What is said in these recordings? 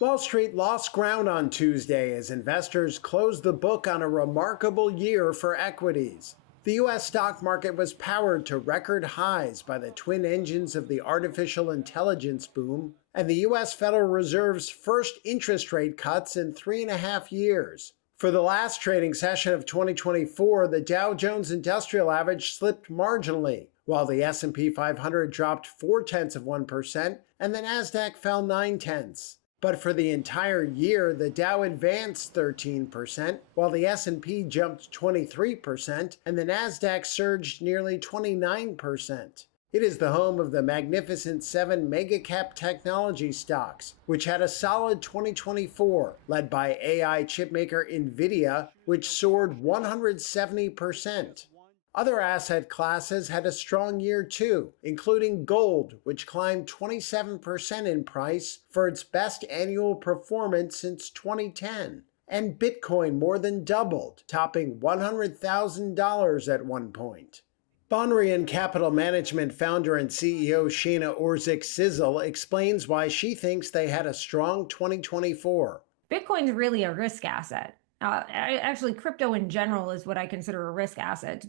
Wall Street lost ground on Tuesday as investors closed the book on a remarkable year for equities. The U.S. stock market was powered to record highs by the twin engines of the artificial intelligence boom and the U.S. Federal Reserve's first interest rate cuts in 3.5 years. For the last trading session of 2024, the Dow Jones Industrial Average slipped marginally, while the S&P 500 dropped 0.4% and the Nasdaq fell 0.9. But for the entire year, the Dow advanced 13%, while the S&P jumped 23%, and the Nasdaq surged nearly 29%. It is the home of the Magnificent Seven mega-cap technology stocks, which had a solid 2024, led by AI chipmaker Nvidia, which soared 170%. Other asset classes had a strong year too, including gold, which climbed 27% in price for its best annual performance since 2010. And Bitcoin more than doubled, topping $100,000 at one point. Bonrian Capital Management founder and CEO Shana Orczyk Sissel explains why she thinks they had a strong 2024. Bitcoin's really a risk asset. Actually, crypto in general is what I consider a risk asset.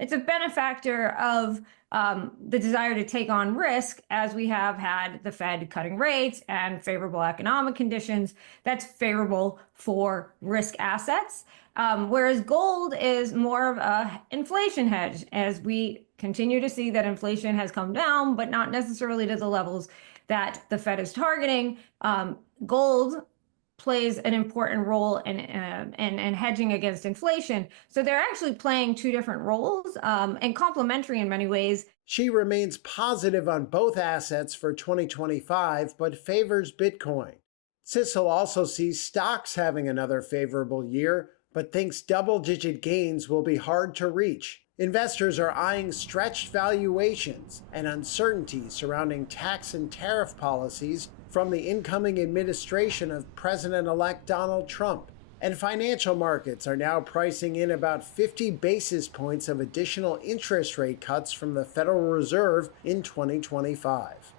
It's a benefactor of the desire to take on risk, as we have had the Fed cutting rates and favorable economic conditions. That's favorable for risk assets. Whereas gold is more of an inflation hedge, as we continue to see that inflation has come down, but not necessarily to the levels that the Fed is targeting. Gold plays an important role in hedging against inflation. So they're actually playing two different roles and complementary in many ways. She remains positive on both assets for 2025, but favors Bitcoin. Sissel also sees stocks having another favorable year, but thinks double-digit gains will be hard to reach. Investors are eyeing stretched valuations and uncertainties surrounding tax and tariff policies from the incoming administration of President-elect Donald Trump. And financial markets are now pricing in about 50 basis points of additional interest rate cuts from the Federal Reserve in 2025.